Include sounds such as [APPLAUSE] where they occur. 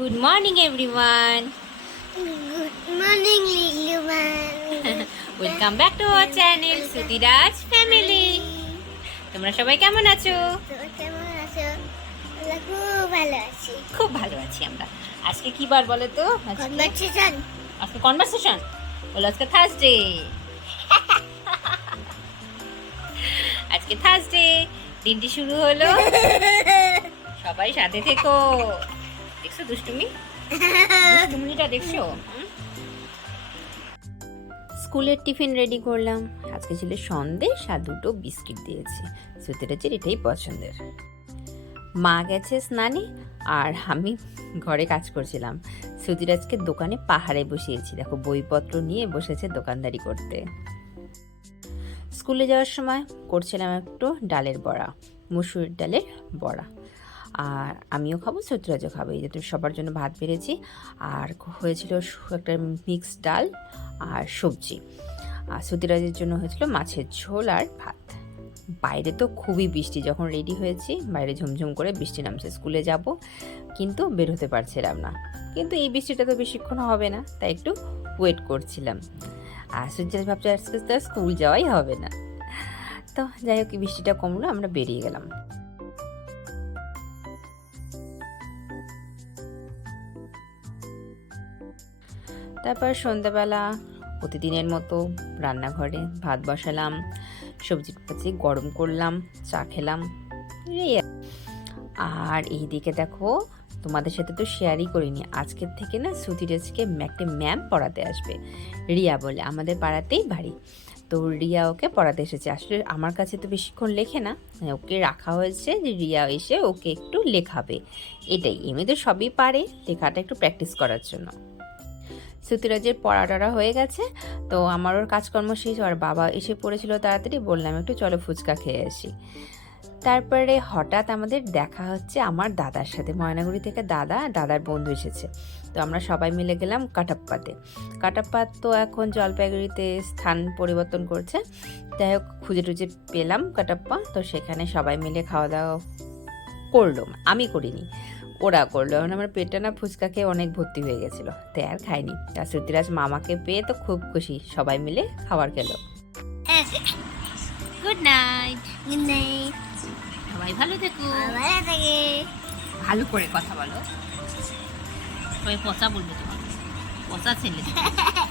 Good morning everyone Good morning, little man. Welcome back to our channel Sutiraj family তোমরা সবাই কেমন আছো? কেমন আছো? খুব ভালো আছি। খুব ভালো আছি আমরা। আজকে কি বার বলো তো কনভারসেশন আজকে কনভারসেশন বলো আজকে থার্সডে [LAUGHS] আজকে থার্সডে দিনটি শুরু হলো। [LAUGHS] সবাই সাথে থেকো। দেখছ দুষ্টুমি? [LAUGHS] দুষ্টুমিটা দেখছ? স্কুলের টিফিন রেডি করলাম। আজকে ছিল সন্দেশ আর দুটো বিস্কিট দিয়েছি। সুতিরাজের এটাই পছন্দের। মা গেছে স্নানে আর আমি ঘরে কাজ করছিলাম। সুতিরাজকে দোকানে পাহাড়ে বসিয়েছি। দেখো বইপত্র নিয়ে বসেছে দোকানদারি করতে। স্কুলে যাওয়ার সময় করছিলাম একটু ডালের বড়া মুসুরির ডালের বড়া। আর আমিও খাব, সত্যরাজও খাব। এই যে সবার জন্য ভাত বেড়েছি, আর হয়েছিল একটা মিক্সড ডাল আর সবজি। আর সত্যরাজের জন্য হয়েছিল মাছের ঝোল আর ভাত। বাইরে তো খুবই বৃষ্টি, যখন রেডি হয়েছি, বাইরে ঝুমঝুম করে বৃষ্টি নামছে, স্কুলে যাব, কিন্তু বের হতে পারছিলাম না। কিন্তু এই বৃষ্টিটা তো বেশিক্ষণ হবে না, তাই একটু ওয়েট করছিলাম। আর সূর্যের ভাবছে আজকে তো স্কুল যাওয়াই হবে না। তো যাই হোক বৃষ্টিটা কমলো, আমরা বেরিয়ে গেলাম। তারপর সন্ধ্যাবেলা প্রতিদিনের মতো রান্নাঘরে ভাত বসালাম, সবজি পাচি গরম করলাম, চা খেলাম, এই আর- আর এইদিকে দেখো, তোমাদের সাথে তো শেয়ারই করিনি। আজকের থেকে না সুতিরাজকে একটা ম্যাম পড়াতে আসবে, রিয়া বলে, আমাদের পাড়াতেই বাড়ি। তো রিয়া ওকে পড়াতে এসেছে। আসলে আমার কাছে তো বেশিক্ষণ লেখে না, ওকে রাখা হয়েছে যে রিয়া এসে ওকে একটু লেখাবে। এটাই, এমনিতে সবই পারে লেখাটা একটু প্র্যাকটিস করার জন্য। সুতিরাজের পড়া টড়া হয়ে গেছে। তো আমার ওর কাজকর্ম শেষ, আর বাবা এসে পড়েছিল তাড়াতাড়ি, বললাম একটু চলো ফুচকা খেয়ে আসি। তারপরে হঠাৎ আমাদের দেখা হচ্ছে আমার দাদার সাথে, ময়নাগুড়ি থেকে দাদা, দাদার বন্ধু এসেছে। তো আমরা সবাই মিলে গেলাম কাটাপ্পাতে। কাটাপ্পা তো এখন জলপাইগুড়িতে স্থান পরিবর্তন করছে। যাই হোক, খুঁজে টুজে পেলাম কাটাপ্পা, তো সেখানে সবাই মিলে খাওয়া দাওয়া করল, আমি করিনি। ওরা করল। এখন আমার পেটটা না ফুচকা খেয়ে অনেক ভর্তি হয়ে গেছিল। তাই আর খাইনি। আর শ্রুতিরাজ মামাকে পেয়ে তো খুব খুশি। সবাই মিলে খাবার খেলো। গুড নাইট গুড নাইট সবাই ভালো থেকো। ভালো থাকে। ভালো করে কথা বলো। সবাই পচা বলবে তোমার পচা ছেলে। [LAUGHS]